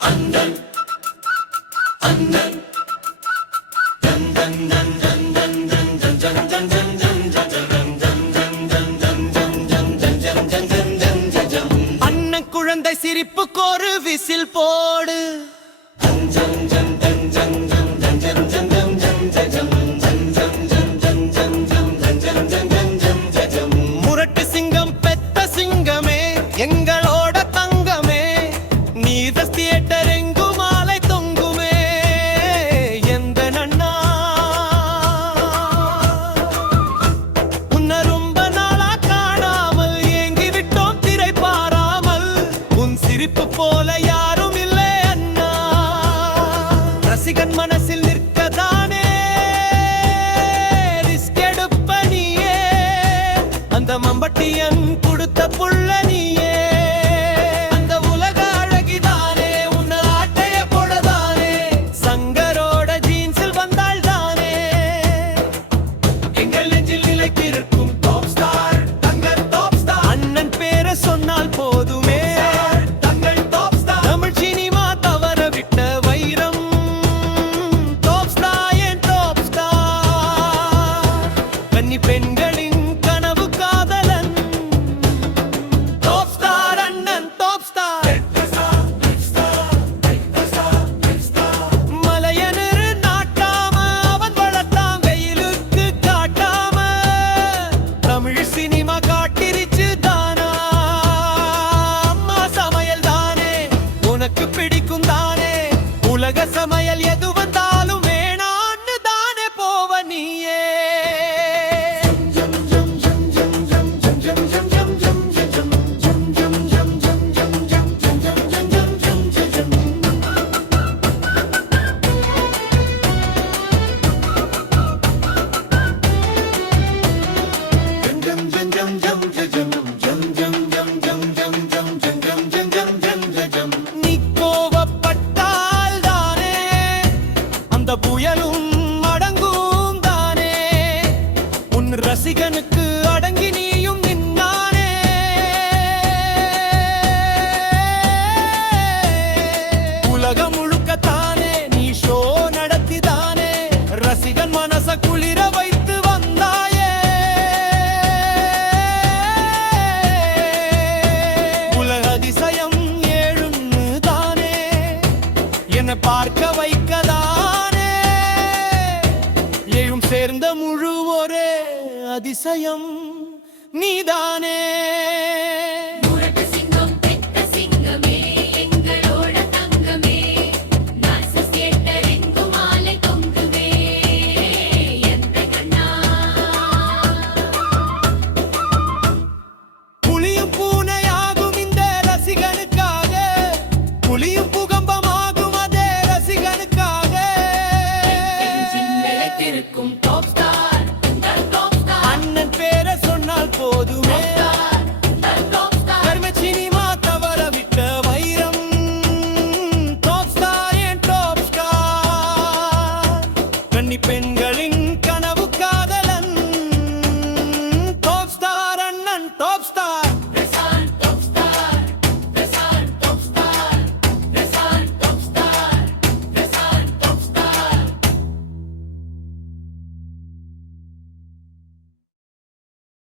அண்ணன் அண்ணன் அண்ணன் குழந்தை சிரிப்புக்கு ஒரு விசில் போடு. முரட்டு சிங்கம் பெத்த சிங்கமே எங்களோட தங்கமே, நீத தியேட்டர் எங்கு மாலை தொங்குமே. எந்த நன்னா உன்ன ரொம்ப நாளா காணாமல் ஏங்கி விட்டோம் திரை பாராமல். உன் சிரிப்பு போல யாரும் இல்லை அண்ணா, ரசிகன் மனசில் நிற்கதானே ரிஸ்க் எடுப்ப நீயே. அந்த மம்பட்டியன் கொடுத்த புள்ள நீயே, அந்த உலக அழகிதானே உன்ன ஆட்டைய போடதானே. சங்கரோட ஜீன்ஸில் வந்தாள் தானே எங்கள் நெஞ்சில் நிலைத்திருக்கும் டாப் ஸ்டார், தங்கள் டாப் ஸ்டார். அண்ணன் பேரை சொன்னால் போதுமே தங்கள் டாப் ஸ்டார். தமிழ் சினிமா தவற விட்ட வைரம் டாப் ஸ்டார், என் டாப் ஸ்டார். கன்னி பெண்களின் கனவு காதலன் டாப் ஸ்டார், அண்ணன் டாப் ஸ்டார். மலையனரு நாட்டாம அவன் வளர்த்தான் வெயிலுக்கு காட்டாம. தமிழ் சினிமா காட்டிருச்சு தானா, அம்மா சமையல் தானே உனக்கு பிடிக்கும் தானே. உலக சமையல் எது வந்தாலும் வேணான்னு தானே போவ நீயே. நீ கோவப்பட்டால் தானே அந்த புயலும் அடங்கும் தானே. உன் ரசிகனுக்கு அடங்கி நீயும் நின்னானே. உலகம் முழுக்கத்தானே நீ ஷோ நடத்திதானே ரசிகன் மனச குளிர வைத்து வந்தாயே. உலக அதிசயம் ஏழுன்னு தானே என்னை பார்க்க வைக்கதானே. ஏழும் சேர்ந்த முழு ஒரே அதிசயம் நீதானே. முரட்டு சிங்கம் பெத்த சிங்கமே எங்களோட தங்கமே, நாசஸ் தியேட்டர் எங்கு மாலை தொங்குமே. எந்த கண்ணா புலியும் பூனையாகும் இந்த ரசிகனுக்காக, புலியும் பூகம்பமாகும் அதே ரசிகனுக்காக. நிலைத்திருக்கும் டாப் ஸ்டார், உங்கள் டாப் ஸ்டார். அண்ணன் பேரை சொன்னால் போதுமே டாப் ஸ்டார் கர்ம சினிமா தவற விட்ட வைரம் டாப் ஸ்டார், என் டாப் ஸ்டார். கன்னி பெண்களின் கனவு காதலன் டாப் ஸ்டார், அண்ணன் டாப் ஸ்டார்.